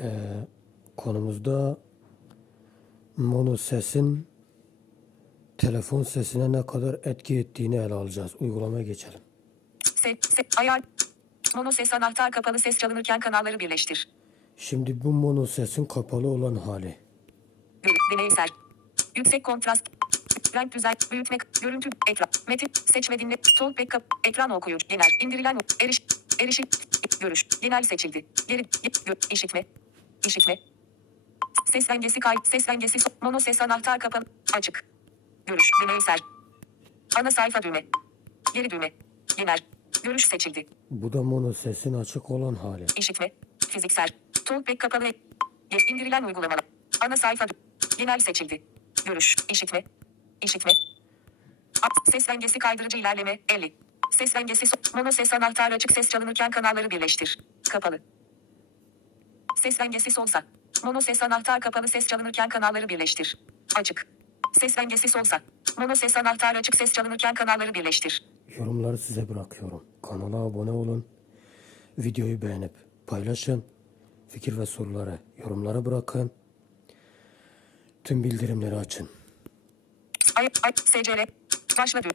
Ee, konumuzda mono sesin telefon sesine ne kadar etki ettiğini ele alacağız. Uygulamaya geçelim. Se, se, ayar. Mono ses anahtar kapalı ses çalınırken kanalları birleştir. Şimdi bu mono sesin kapalı olan hali. Deneysel. Yüksek kontrast. Renk düzen. Büyütmek. Görüntü. Ekran. Metin. Seçme dinle. Talkback kap. Ekran okuyucu. Genel. indirilen. Eriş. Erişim. Görüş. Genel seçildi. Geri. Gö, işitme. İşitme. Ses dengesi kayıt. Ses dengesi. Mono ses anahtar kapalı. Açık. Görüş. Deneysel. Ana sayfa düğme. Geri düğme. Genel. Görüş seçildi. Bu da mono sesin açık olan hali. İşitme. Fiziksel. Talkback kapalı. İndirilen uygulamalar. Ana sayfa. Genel seçildi. Görüş. İşitme. İşitme. Ses dengesi kaydırıcı ilerleme. 50. Ses dengesi mono ses anahtar açık ses çalınırken kanalları birleştir. Kapalı. Ses dengesi solsa. Mono ses anahtar kapalı ses çalınırken kanalları birleştir. Açık. Ses dengesi solsa. Mono ses anahtar açık ses çalınırken kanalları birleştir. Yorumları size bırakıyorum. Kanala abone olun. Videoyu beğenip paylaşın. Fikir ve soruları yorumlara bırakın. Tüm bildirimleri açın. Ay, ay, SCR. Başla düğme.